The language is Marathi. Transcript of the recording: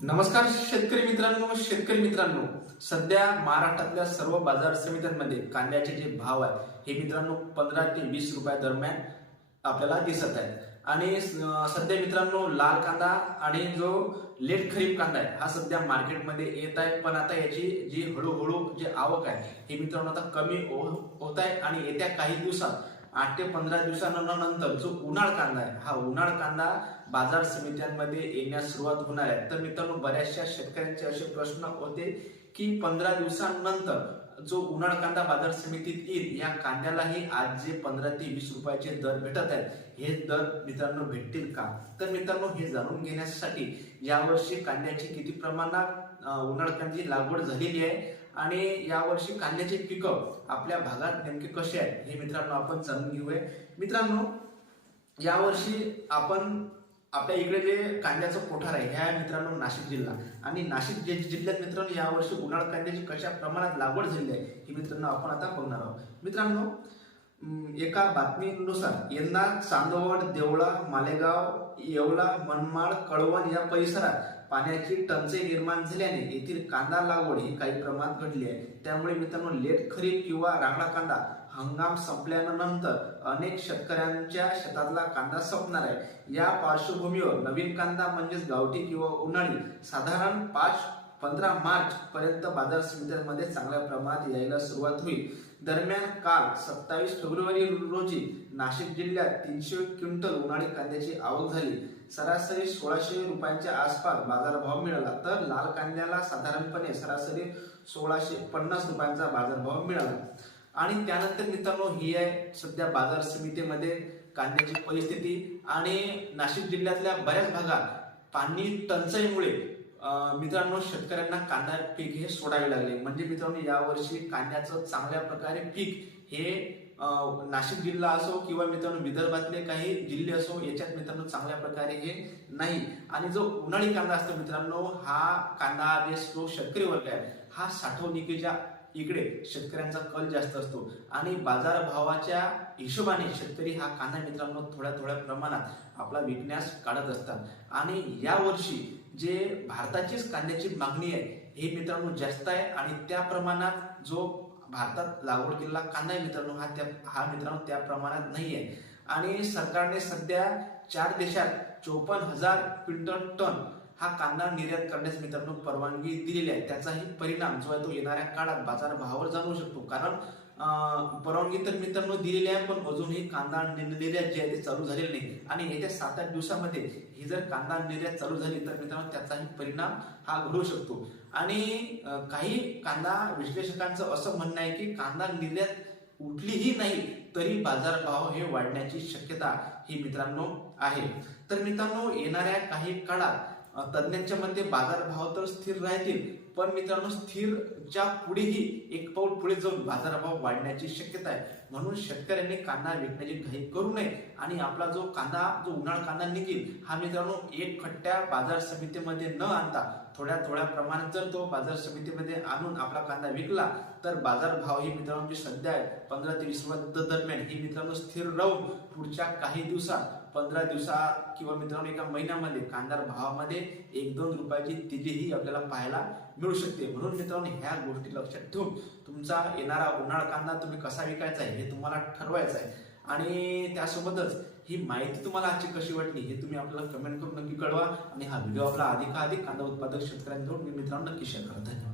नमस्कार शेतकरी मित्रांनो शेतकरी मित्रांनो. सध्या महाराष्ट्रातल्या सर्व बाजार समित्यांमध्ये कांद्याचे जे भाव आहे हे मित्रांनो पंधरा ते वीस रुपया दरम्यान आपल्याला दिसत आहे आणि सध्या मित्रांनो लाल कांदा आणि जो लेट खरीप कांदा आहे हा सध्या मार्केटमध्ये येत आहे. पण आता याची जी हळूहळू जे आवक आहे हे मित्रांनो आता कमी हो- होत आहे आणि येत्या काही दिवसात आठ ते पंधरा दिवसानंतर जो उन्हाळ कांदा आहे हा उन्हाळ कांदा बाजार समित्यांमध्ये येण्यास सुरुवात होणार आहे. तर मित्रांनो बऱ्याचशा शेतकऱ्यांचे असे प्रश्न होते की पंधरा दिवसांनंतर जो उन्हाळ कांदा बाजार समितीत येईल या कांद्यालाही आज जे पंधरा ते वीस रुपयाचे दर भेटत आहेत हे दर मित्रांनो भेटतील का? तर मित्रांनो हे जाणून घेण्यासाठी यावर्षी कांद्याची किती प्रमाणात उन्हाळ कांद्याची लागवड झालेली आहे आणि यावर्षी कांद्याचे पिकं आपल्या भागात नेमके कसे आहेत हे मित्रांनो आपण जाणून घेऊया. मित्रांनो यावर्षी आपण आपल्या इकडे जे कांद्याचं कोठार आहे ह्या मित्रांनो नाशिक जिल्हा. आणि नाशिक जिल्ह्यात मित्रांनो यावर्षी उन्हाळा कांद्याची कशा प्रमाणात लागवड झाली आहे ही मित्रांनो आपण आता बघणार आहोत. मित्रांनो एका बातमीनुसार यंदा चांदवड देवळा मालेगाव येवला मनमाड कळवण या परिसरात पाण्याची टंचाई निर्माण झाल्याने येथील कांदा लागवड ही काही प्रमाणात घडली आहे. त्यामुळे मित्रांनो लेट खरीप किंवा रांगडा कांदा हंगाम संपल्यानंतर अनेक शेतकऱ्यांच्या शेतातला कांदा संपणार आहे. या पार्श्वभूमीवर नवीन कांदा म्हणजेच गावठी किंवा उन्हाळी साधारण पाच पंधरा मार्च पर्यंत बाजार समित्यांमध्ये चांगल्या प्रमाणात यायला सुरुवात होईल. दरम्यान काल सत्तावीस फेब्रुवारी रोजी नाशिक जिल्ह्यात तीनशे क्विंटल उन्हाळी कांद्याची आवक झाली. सरासरी सोळाशे रुपयांच्या आसपास बाजारभाव मिळाला तर लाल कांद्याला साधारणपणे सरासरी सोळाशे पन्नास रुपयांचा बाजारभाव मिळाला. आणि त्यानंतर मित्रांनो ही आहे सध्या बाजार समितीमध्ये कांद्याची परिस्थिती. आणि नाशिक जिल्ह्यातल्या बऱ्याच भागात पाणी टंचाईमुळे मित्रांनो शेतकऱ्यांना कांदा पीक हे सोडावे लागले. म्हणजे मित्रांनो यावर्षी कांद्याचं चांगल्या प्रकारे पीक हे नाशिक जिल्हा असो किंवा मित्रांनो विदर्भातले काही जिल्हे असो याच्यात मित्रांनो चांगल्या प्रकारे हे नाही. आणि जो उन्हाळी कांदा असतो मित्रांनो हा कांदा जे जो शेतकरी वर्ग आहे हा साठवणुकीच्या इकडे शेतकऱ्यांचा कल जास्त असतो. आणि बाजार भावाच्या हिशोबाने शेतकरी हा कांदा मित्रांनो थोड्या थोड्या प्रमाणात आपला विकण्यास काढत असतात. आणि या वर्षी जे भारताचीच कांद्याची मागणी आहे हे मित्रांनो जास्त आहे. आणि त्या प्रमाणात जो भारतात लागवड केलेला कांदा आहे मित्रांनो हा त्या हा मित्रांनो त्या प्रमाणात नाही आहे. आणि सरकारने सध्या चार देशात चोपन्न हजार क्विंटल टन हा कांदा निर्यात करण्यास मित्रांनो परवानगी दिलेली आहे. त्याचाही परिणाम जो आहे तो येणाऱ्या काळात बाजार भावावर जाणवू शकतो. कारण परवानगी तर मित्रांनो दिलेली आहे पण अजूनही कांदा नि- निर्यात जे आहे ते चालू झालेली नाही. आणि येत्या सात आठ दिवसामध्ये ही जर कांदा निर्यात चालू झाली तर मित्रांनो त्याचाही परिणाम हा घडू शकतो. आणि काही कांदा विश्लेषकांचं असं म्हणणं आहे की कांदा निर्यात उठलीही नाही तरी बाजारभाव हे वाढण्याची शक्यता ही मित्रांनो आहे. तर मित्रांनो येणाऱ्या काही काळात तज्ज्ञांच्या मते बाजारभाव तर स्थिर राहतील पण मित्रांनो स्थिरच्या पुढेही एक पाऊल पुढे जाऊन बाजारभाव वाढण्याची शक्यता आहे. म्हणून शेतकऱ्यांनी कांदा विकण्याची घाई करू नये आणि आपला जो कांदा जो उन्हाळ कांदा निघेल हा मित्रांनो एक खट्ट्या बाजार समितीमध्ये न आणता थोड्या थोड्या प्रमाणात जर तो बाजार समितीमध्ये आणून आपला कांदा विकला तर बाजार भाव ही मित्रांनो सध्या आहे पंधरा ते वीस दरम्यान ही मित्रांनो स्थिर राहून पुढच्या काही दिवसात पंधरा दिवसात किंवा मित्रांनो एका महिन्यामध्ये कांदा भावामध्ये एक दोन रुपयाची तेजीही आपल्याला पाहायला मिळू शकते. म्हणून मित्रांनो ह्या गोष्टी लक्षात ठेवून तुमचा येणारा उन्हाळा कांदा तुम्ही कसा विकायचा आहे हे तुम्हाला ठरवायचं आहे. आणि त्यासोबतच ही माहिती तुम्हाला आजची कशी वाटली हे तुम्ही आपल्याला कमेंट करून नक्की कळवा. आणि हा व्हिडिओ आपला अधिकाधिक कांदा उत्पादक शेतकऱ्यांकडून मी मित्रांनो नक्की शेअर करा धन्यवाद.